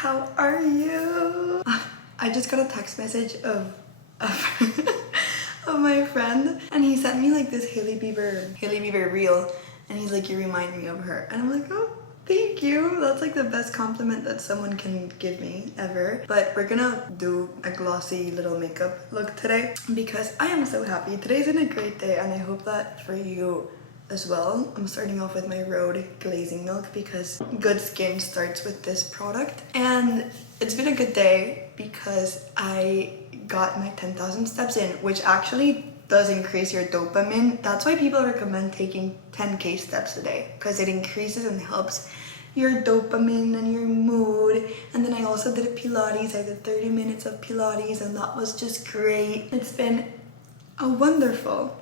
how are you? I just got a text message of of my friend, and he sent me like this Hailey Bieber reel, and he's like, you remind me of her. And I'm like, oh, thank you. That's like the best compliment that someone can give me ever. But we're gonna do a glossy little makeup look today because I am so happy. Today's been a great day, and I hope that for you as well. I'm starting off with my Rhode glazing milk because good skin starts with this product. And it's been a good day because I got my 10,000 steps in, which actually does increase your dopamine. That's why people recommend taking 10k steps a day, because it increases and helps your dopamine and your mood. And then I also did Pilates. I did 30 minutes of Pilates, and that was just great. It's been a wonderful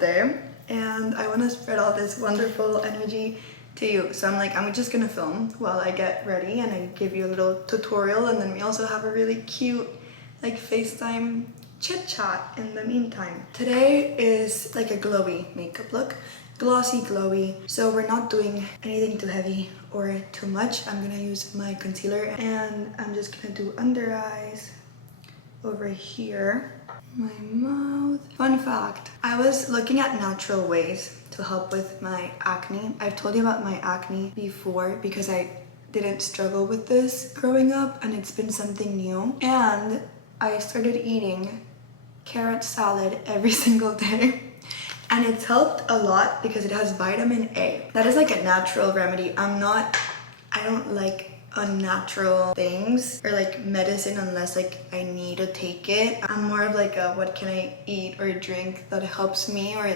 day, and I want to spread all this wonderful energy to you. So I'm just gonna film while I get ready, and I give you a little tutorial, and then we also have a really cute like FaceTime chit chat in the meantime. Today is like a glowy makeup look, glossy glowy. So we're not doing anything too heavy or too much. I'm gonna use my concealer, and I'm just gonna do under eyes over here, my mouth. Fun fact, I was looking at natural ways to help with my acne. I've told you about my acne before because I didn't struggle with this growing up, and it's been something new. And I started eating carrot salad every single day, and it's helped a lot because it has vitamin A. That is like a natural remedy. I don't like unnatural things or like medicine unless like I need to take it. I'm more of like a what can I eat or drink that helps me, or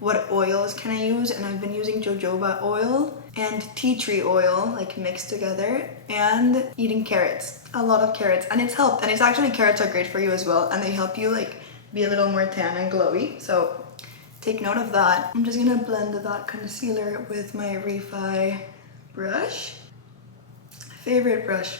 what oils can I use. And I've been using jojoba oil and tea tree oil like mixed together, and eating carrots, a lot of carrots, and it's helped. And it's actually, carrots are great for you as well, and they help you like be a little more tan and glowy, so take note of that. I'm just gonna blend that concealer with my Refi brush, favorite brush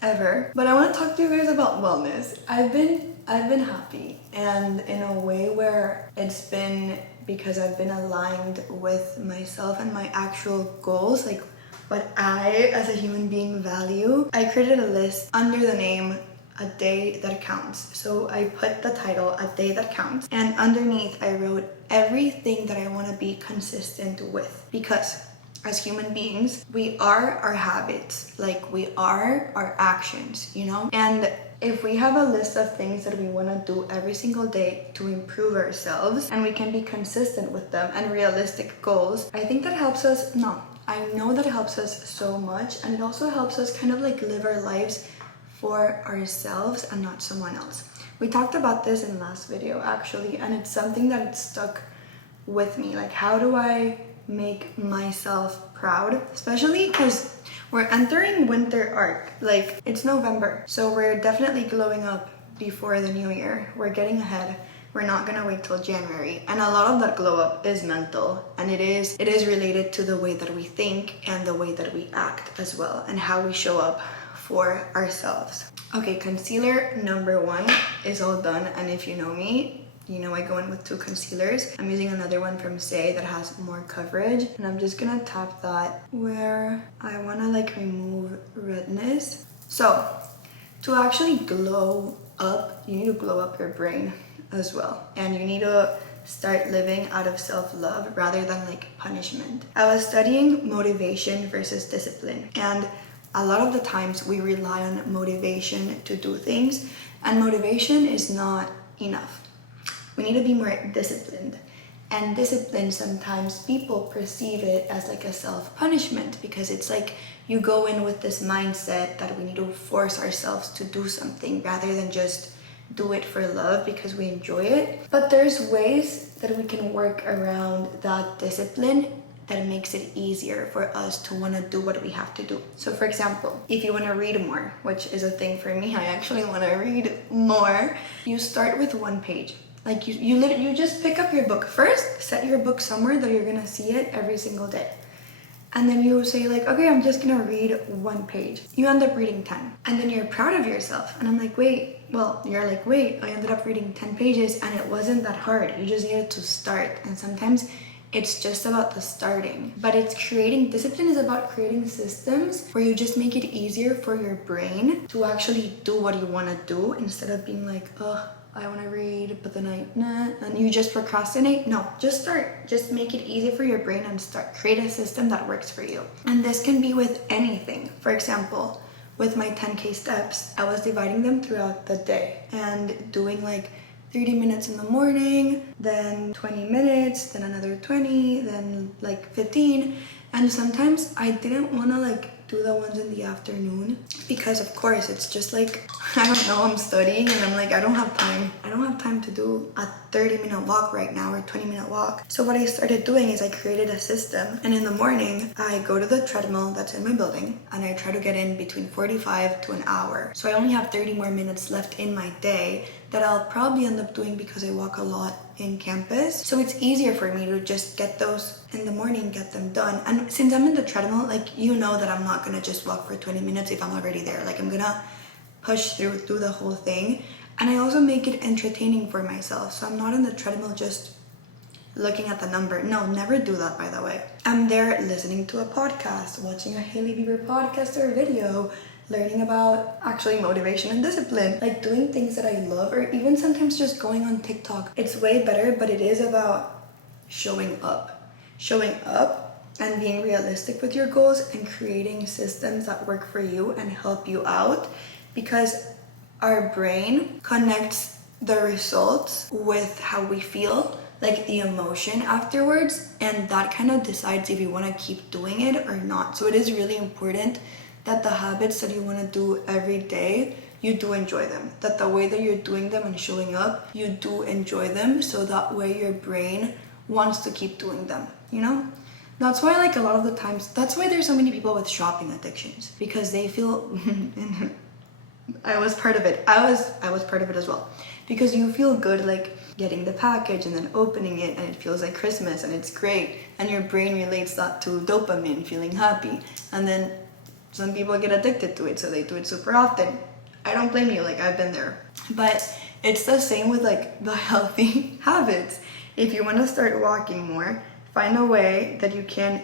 ever. But I want to talk to you guys about wellness. I've been happy, and in a way where it's been because I've been aligned with myself and my actual goals, like what I as a human being value. I created a list under the name A Day That Counts. So I put the title A Day That Counts, and underneath I wrote everything that I want to be consistent with, because as human beings, we are our habits, like we are our actions, you know? And if we have a list of things that we want to do every single day to improve ourselves, and we can be consistent with them, and realistic goals, I think that helps us. I know that it helps us so much, and it also helps us kind of like live our lives for ourselves and not someone else. We talked about this in the last video actually, and it's something that stuck with me. Like, how do I make myself proud, especially because we're entering winter arc. Like, it's November, so we're definitely glowing up before the new year. We're getting ahead. We're not gonna wait till January, and a lot of that glow up is mental, and it is related to the way that we think and the way that we act as well, and how we show up for ourselves. Okay, concealer number 1 is all done, and if you know me, you know I go in with 2 concealers. I'm using another one from Say that has more coverage, and I'm just gonna tap that where I wanna like remove redness. So to actually glow up, you need to glow up your brain as well, and you need to start living out of self-love rather than like punishment. I was studying motivation versus discipline, and a lot of the times we rely on motivation to do things, and motivation is not enough. We need to be more disciplined. And discipline, sometimes people perceive it as like a self-punishment, because it's like you go in with this mindset that we need to force ourselves to do something rather than just do it for love because we enjoy it. But there's ways that we can work around that discipline that makes it easier for us to want to do what we have to do. So for example, if you want to read more, which is a thing for me, I actually want to read more, you start with 1 page. Like you just pick up your book. First, set your book somewhere that you're gonna see it every single day. And then you say like, okay, I'm just gonna read 1 page. You end up reading 10. And then you're proud of yourself. And I'm like, wait, I ended up reading 10 pages and it wasn't that hard. You just needed to start. And sometimes It's just about the starting. But discipline is about creating systems where you just make it easier for your brain to actually do what you want to do instead of being like, ugh, I want to read, but then and you just procrastinate. No, just start. Just make it easy for your brain and create a system that works for you. And this can be with anything. For example, with my 10K steps, I was dividing them throughout the day and doing like 30 minutes in the morning, then 20 minutes, then another 20, then like 15. And sometimes I didn't want to like do the ones in the afternoon because of course it's just like, I don't know, I'm studying and I'm like, I don't have time to do a 30-minute walk right now or 20-minute walk. So what I started doing is I created a system, and in the morning I go to the treadmill that's in my building and I try to get in between 45 to an hour. So I only have 30 more minutes left in my day that I'll probably end up doing because I walk a lot in campus. So it's easier for me to just get those in the morning, get them done. And since I'm in the treadmill, like, you know that I'm not gonna just walk for 20 minutes if I'm already there. Like, I'm gonna push through the whole thing. And I also make it entertaining for myself. So I'm not in the treadmill just looking at the number. No, never do that, by the way. I'm there listening to a podcast, watching a Hailey Bieber podcast or video, learning about actually motivation and discipline, like doing things that I love, or even sometimes just going on TikTok. It's way better, but it is about showing up and being realistic with your goals and creating systems that work for you and help you out, because our brain connects the results with how we feel, like the emotion afterwards, and that kind of decides if you want to keep doing it or not. So it is really important that the habits that you want to do every day, you do enjoy them. That the way that you're doing them and showing up, you do enjoy them, so that way your brain wants to keep doing them, you know? That's why, like, a lot of the times, that's why there's so many people with shopping addictions, because they feel I was part of it. I was part of it as well. Because you feel good, like, getting the package and then opening it, and it feels like Christmas and it's great, and your brain relates that to dopamine, feeling happy. And then some people get addicted to it, so they do it super often. I don't blame you, like, I've been there. But it's the same with, like, the healthy habits. If you want to start walking more, find a way that you can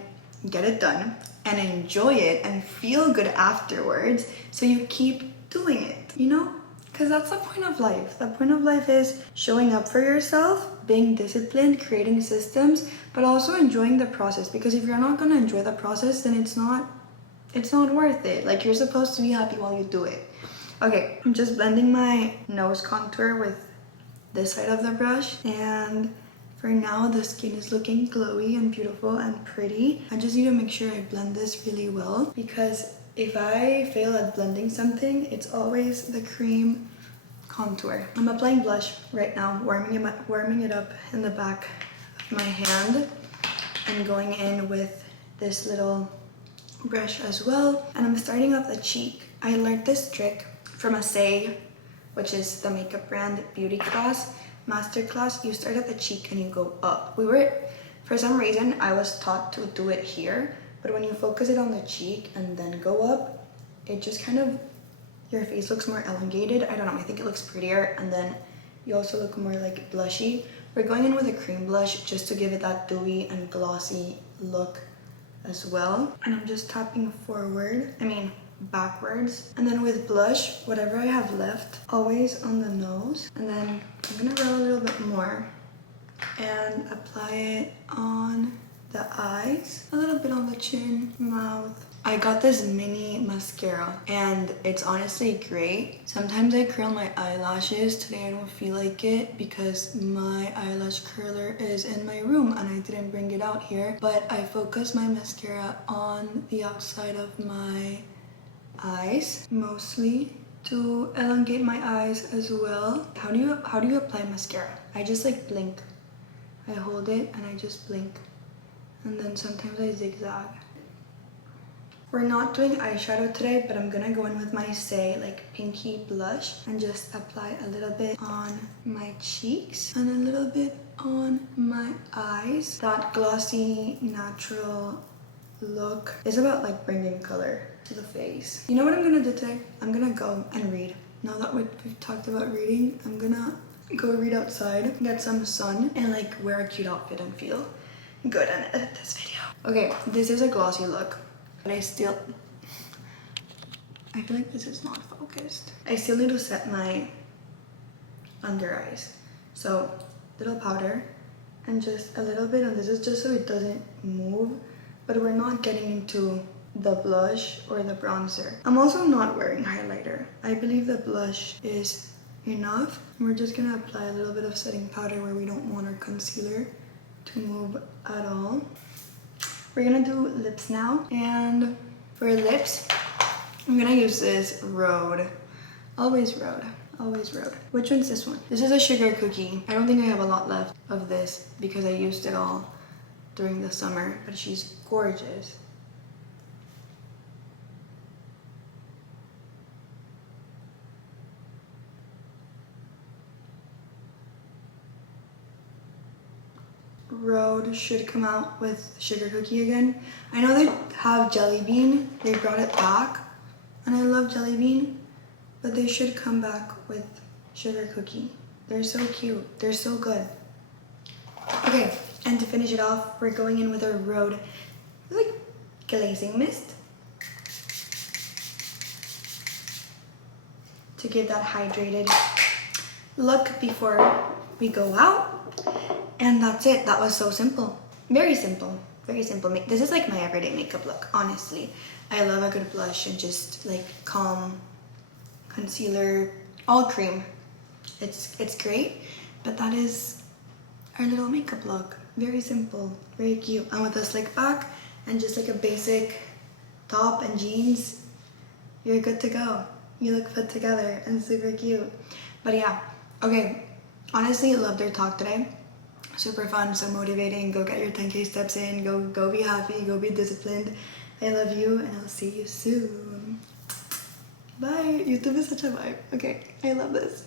get it done and enjoy it and feel good afterwards, so you keep doing it, you know? Because that's the point of life. The point of life is showing up for yourself, being disciplined, creating systems, but also enjoying the process. Because if you're not going to enjoy the process, then it's not worth it. Like, you're supposed to be happy while you do it. Okay, I'm just blending my nose contour with this side of the brush, and for now the skin is looking glowy and beautiful and pretty. I just need to make sure I blend this really well, because if I fail at blending something, it's always the cream contour. I'm applying blush right now, warming it up in the back of my hand, and going in with this little brush as well. And I'm starting off the cheek. I learned this trick from a Say, which is the makeup brand beauty class, master class. You start at the cheek and you go up. For some reason, I was taught to do it here, but when you focus it on the cheek and then go up, it just kind of, your face looks more elongated. I don't know, I think it looks prettier, and then you also look more like blushy. We're going in with a cream blush just to give it that dewy and glossy look as well. And I'm just tapping backwards. And then with blush, whatever I have left, always on the nose. And then I'm gonna go a little bit more and apply it on the eyes, a little bit on the chin, mouth. I got this mini mascara and it's honestly great. Sometimes I curl my eyelashes. Today I don't feel like it because my eyelash curler is in my room and I didn't bring it out here. But I focus my mascara on the outside of my eyes, mostly to elongate my eyes as well. How do you apply mascara? I just like blink. I hold it and I just blink. And then sometimes I zigzag. We're not doing eyeshadow today, but I'm gonna go in with my Say like pinky blush and just apply a little bit on my cheeks and a little bit on my eyes. That glossy, natural look is about like bringing color to the face. You know what I'm gonna do today? I'm gonna go and read. Now that we've talked about reading, I'm gonna go read outside, get some sun, and like wear a cute outfit and feel good and edit this video. Okay, this is a glossy look, but I feel like this is not focused. I still need to set my under eyes. So, little powder and just a little bit, and this is just so it doesn't move, but we're not getting into the blush or the bronzer. I'm also not wearing highlighter. I believe the blush is enough. We're just gonna apply a little bit of setting powder where we don't want our concealer to move at all. We're gonna do lips now, and for lips, I'm gonna use this Rhode. Always Rhode. Always Rhode. Which one's this one? This is a sugar cookie. I don't think I have a lot left of this because I used it all during the summer, but she's gorgeous. Rhode should come out with sugar cookie again. I know they have jelly bean. They brought it back, and I love jelly bean, but they should come back with sugar cookie. They're so cute. They're so good. Okay, and to finish it off, we're going in with our Rhode like glazing mist to give that hydrated look before we go out. And that's it. That was so simple. Very simple. Very simple. This is like my everyday makeup look, honestly. I love a good blush and just like calm concealer, all cream. It's great, but that is our little makeup look. Very simple, very cute. And with a slick back and just like a basic top and jeans, you're good to go. You look put together and super cute. But yeah, okay. Honestly, loved our talk today. Super fun, so motivating. Go get your 10K steps in. Go be happy. Go be disciplined. I love you, and I'll see you soon. Bye. YouTube is such a vibe. Okay, I love this.